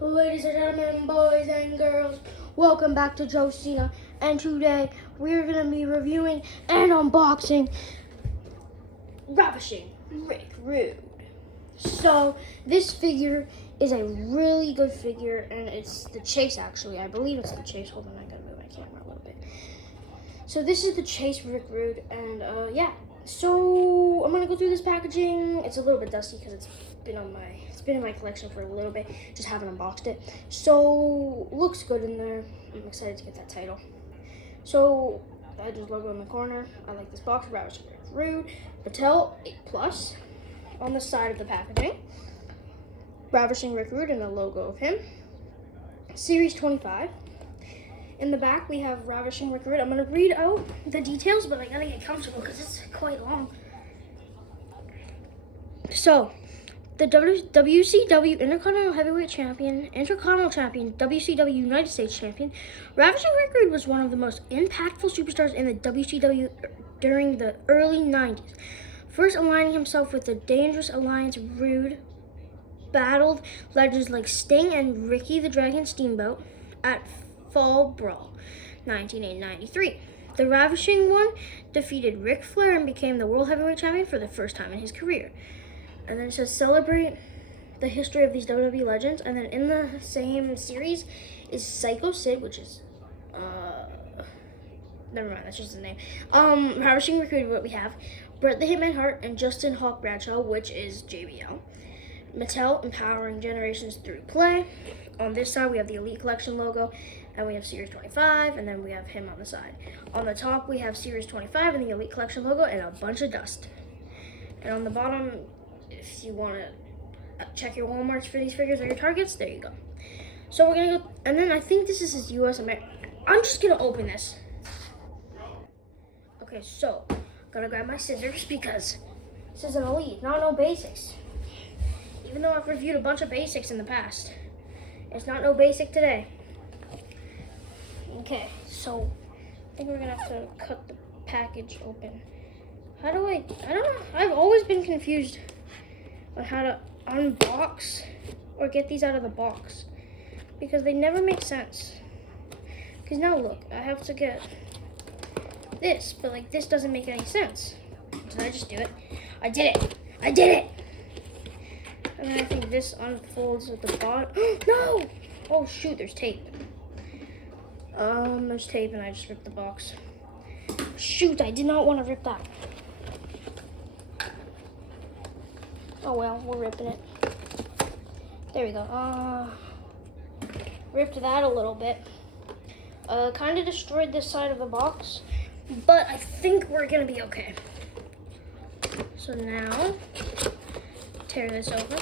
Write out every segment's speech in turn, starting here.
Ladies and gentlemen, boys and girls, welcome back to Josina, and today we're going to be reviewing and unboxing Ravishing Rood. So this figure is a really good figure, and it's the Chase actually. I believe it's the Chase. Hold on, I gotta move my camera a little bit. So this is the Chase Rood, and yeah. So I'm gonna go through this packaging. It's a little bit dusty because it's been in my collection for a little bit. Just haven't unboxed it. So looks good in there. I'm excited to get that title. So I just logo in the corner. I like this box. Ravishing Rood, Mattel 8+ on the side of the packaging. Ravishing Rood and a logo of him. Series 25. In the back, we have Ravishing Rood. I'm going to read out the details, but I got to get comfortable because it's quite long. So, the WCW Intercontinental Heavyweight Champion, Intercontinental Champion, WCW United States Champion, Ravishing Rood was one of the most impactful superstars in the WCW during the early 90s. First aligning himself with the Dangerous Alliance, Rood battled legends like Sting and Ricky the Dragon Steamboat at Fall Brawl 1993. The Ravishing One defeated Ric Flair and became the World Heavyweight Champion for the first time in his career. And then it says celebrate the history of these WWE legends. And then in the same series is Psycho Sid, which is never mind, that's just the name. Ravishing Rood, what we have, Bret the Hitman Hart and Justin Hawk Bradshaw, which is JBL. Mattel empowering generations through play. On this side we have the Elite Collection logo, and we have Series 25, and then we have him on the side. On the top we have Series 25 and the Elite Collection logo and a bunch of dust. And on the bottom, if you want to check your Walmarts for these figures or your Targets, there you go. So we're gonna go, and then I think this is his US American. I'm just gonna open this. Okay, so I'm gonna grab my scissors because this is an Elite, not no basics. Even though I've reviewed a bunch of basics in the past, it's not no basic today. Okay, so I think we're gonna have to cut the package open. How do I don't know. I've always been confused on how to unbox or get these out of the box because they never make sense. Because now look, I have to get this, but like this doesn't make any sense. Did I just do it? I did it! I did it! And then I think this unfolds at the bottom. No! Oh shoot, there's tape. There's tape and I just ripped the box. Shoot, I did not want to rip that. Oh well, we're ripping it. There we go. Ripped that a little bit. Kind of destroyed this side of the box, but I think we're gonna be okay. So now, tear this open.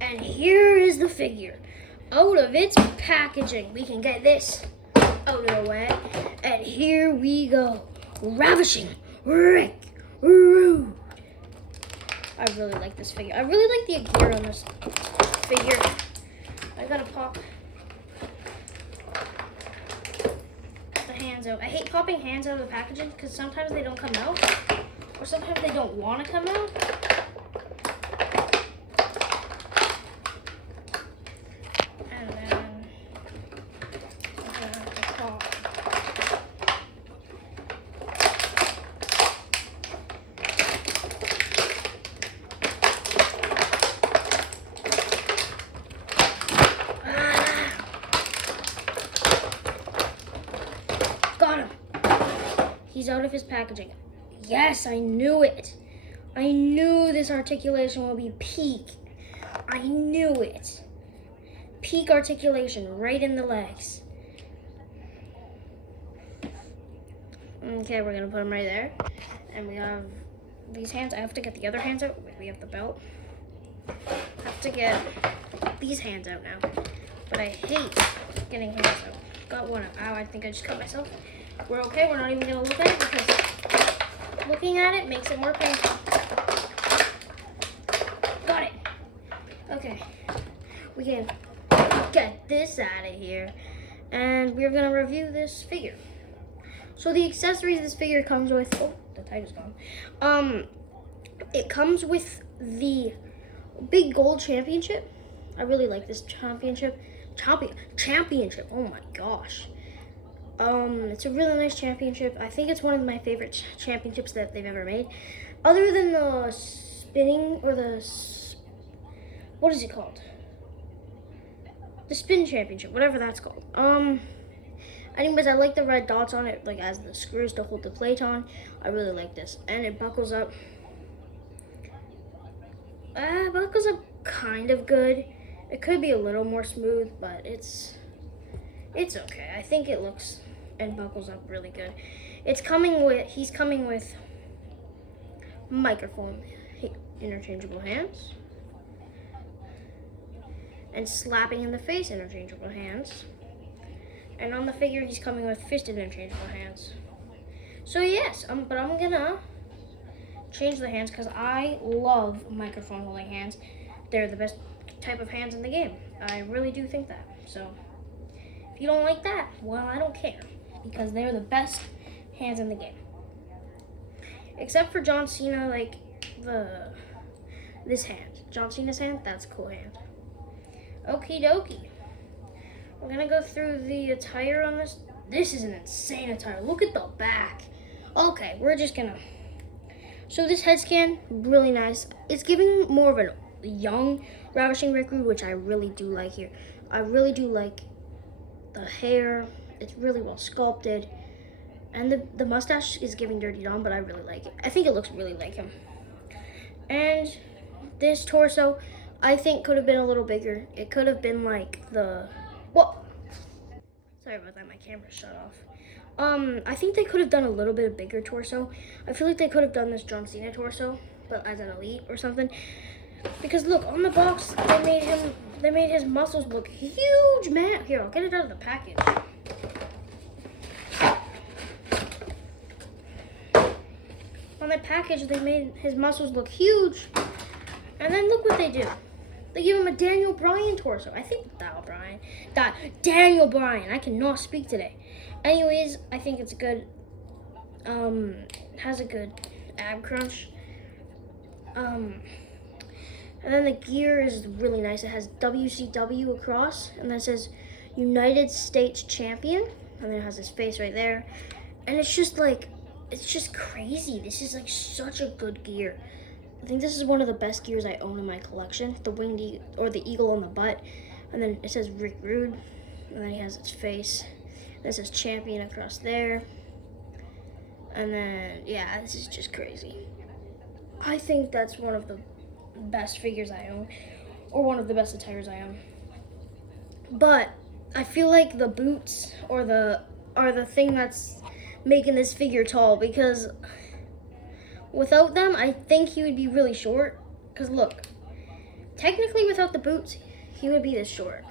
And here is the figure. Out of its packaging. We can get this out of the way. And here we go. Ravishing Rood. I really like this figure. I really like the gear on this figure. I gotta pop the hands out. I hate popping hands out of the packaging because sometimes they don't come out. Or sometimes they don't want to come out. And then I'm gonna have to pop. Got him. He's out of his packaging. Yes, I knew it. I knew this articulation would be peak. I knew it. Peak articulation right in the legs. Okay, we're gonna put them right there. And we have these hands. I have to get the other hands out. We have the belt. I have to get these hands out now. But I hate getting hands out. Got one out. Ow, I think I just cut myself. We're okay. We're not even gonna look at it because looking at it makes it more painful. Got it. Okay. We can get this out of here. And we're going to review this figure. So the accessories this figure comes with... Oh, the title's gone. It comes with the big gold championship. I really like this championship. Championship. Oh my gosh. It's a really nice championship. I think it's one of my favorite championships that they've ever made. Other than the spinning or what is it called? The spin championship, whatever that's called. Anyways, I like the red dots on it, like as the screws to hold the plate on. I really like this, and it buckles up. Buckles up kind of good. It could be a little more smooth, but it's okay. I think it looks and buckles up really good. He's coming with microphone, interchangeable hands, and slapping in the face, interchangeable hands. And on the figure, he's coming with fist interchangeable hands. So yes, but I'm gonna change the hands because I love microphone holding hands. They're the best type of hands in the game. I really do think that. So if you don't like that, well, I don't care, because they're the best hands in the game. Except for John Cena, like this hand. John Cena's hand, that's a cool hand. Okie dokie. We're gonna go through the attire on this. This is an insane attire. Look at the back. Okay, we're just gonna. So this head scan, really nice. It's giving more of a young Ravishing Rood, which I really do like here. I really do like the hair. It's really well sculpted. And the mustache is giving Dirty Dom, but I really like it. I think it looks really like him. And this torso, I think could have been a little bigger. It could have been like sorry about that, my camera shut off. I think they could have done a little bit of bigger torso. I feel like they could have done this John Cena torso, but as an elite or something. Because look, on the box, they made his muscles look huge, man. Here, I'll get it out of the package. On the package, they made his muscles look huge. And then look what they do. They give him a Daniel Bryan torso. I think Daniel Bryan. I cannot speak today. Anyways, I think it's good. Has a good ab crunch. And then the gear is really nice. It has WCW across, and then it says United States Champion, and then it has his face right there. And it's just crazy. This is like such a good gear. I think this is one of the best gears I own in my collection. The winged or the eagle on the butt, and then it says Rood, and then he has his face. This is champion across there, and then yeah, this is just crazy. I think that's one of the best figures I own, or one of the best attires I own. But I feel like the boots are the thing that's making this figure tall, because without them, I think he would be really short. Because look, technically without the boots, he would be this short.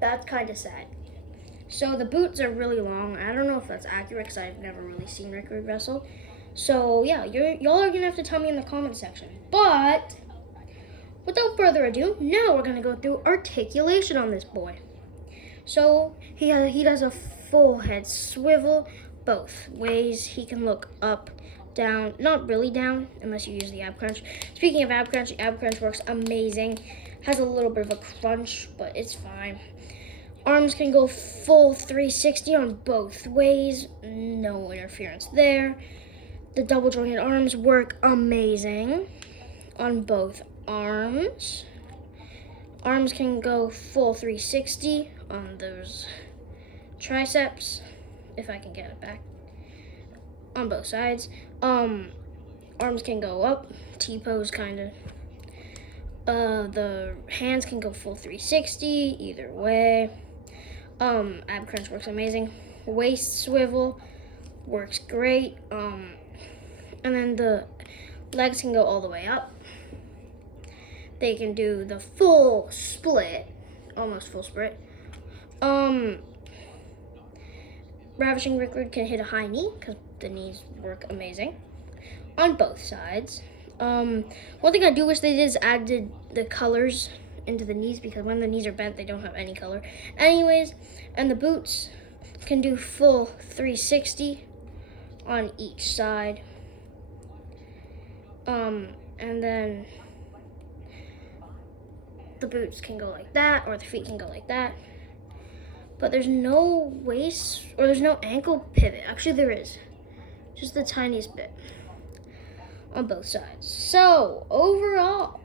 That's kind of sad. So the boots are really long. I don't know if that's accurate because I've never really seen Rood wrestle. So yeah, y'all are going to have to tell me in the comment section. But without further ado, now we're going to go through articulation on this boy. So he does a full head swivel both ways. He can look up, down, not really down unless you use the ab crunch. Speaking of ab crunch, the ab crunch works amazing. Has a little bit of a crunch, but it's fine. Arms can go full 360 on both ways. No interference there. The double jointed arms work amazing on both arms. Arms can go full 360 on those triceps, if I can get it back, on both sides. Arms can go up, T-pose kind of. The hands can go full 360 either way. Ab crunch works amazing. Waist swivel works great. And then the legs can go all the way up. They can do the full split, almost full split. Ravishing Rood can hit a high knee because the knees work amazing on both sides. One thing I do wish they did is added the colors into the knees, because when the knees are bent, they don't have any color. Anyways, and the boots can do full 360 on each side. And then the boots can go like that, or the feet can go like that. But there's no waist, or there's no ankle pivot. Actually, there is. Just the tiniest bit on both sides. So, overall,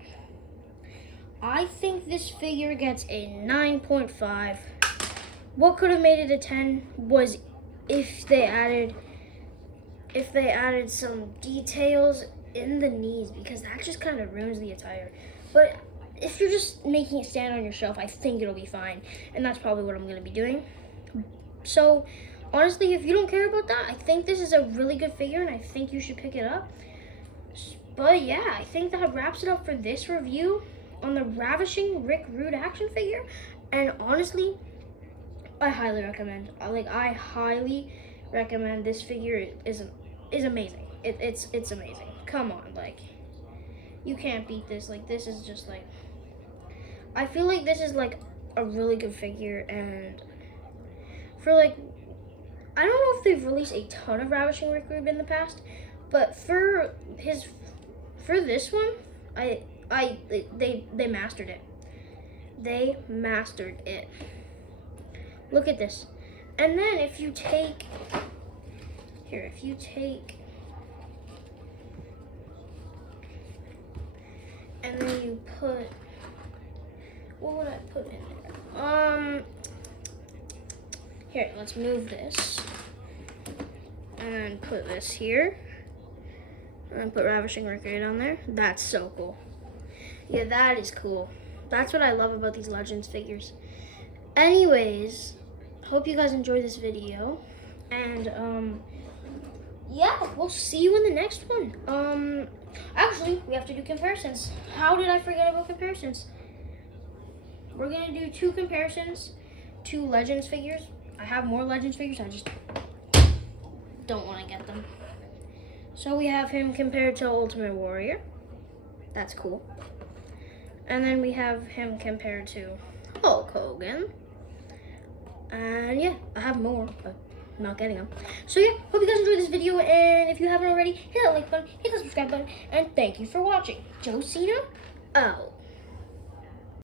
I think this figure gets a 9.5. What could have made it a 10 was if they added some details in the knees, because that just kind of ruins the attire. But if you're just making it stand on your shelf, I think it'll be fine, and that's probably what I'm going to be doing. So honestly, if you don't care about that, I think this is a really good figure, and I think you should pick it up. But yeah, I think that wraps it up for this review on the Ravishing Rood action figure. And honestly, I highly recommend. I highly recommend this figure. Is amazing. It's amazing. Come on, like, you can't beat this. Like, this is just like, I feel like this is like a really good figure. And for like, I don't know if they've released a ton of Ravishing Rood in the past, but for this one, they mastered it. They mastered it. Look at this. And then if you take and then you put, what would I put in there? Here, let's move this and put this here. And put Ravishing Rood on there. That's so cool. Yeah, that is cool. That's what I love about these Legends figures. Anyways, hope you guys enjoyed this video. And, yeah, we'll see you in the next one. Actually, we have to do comparisons. How did I forget about comparisons? We're going to do 2 comparisons to Legends figures. I have more Legends figures. I just don't want to get them. So we have him compared to Ultimate Warrior. That's cool. And then we have him compared to Hulk Hogan. And yeah, I have more, but I'm not getting them. So yeah, hope you guys enjoyed this video. And if you haven't already, hit that like button, hit the subscribe button. And thank you for watching. Joe Cena out.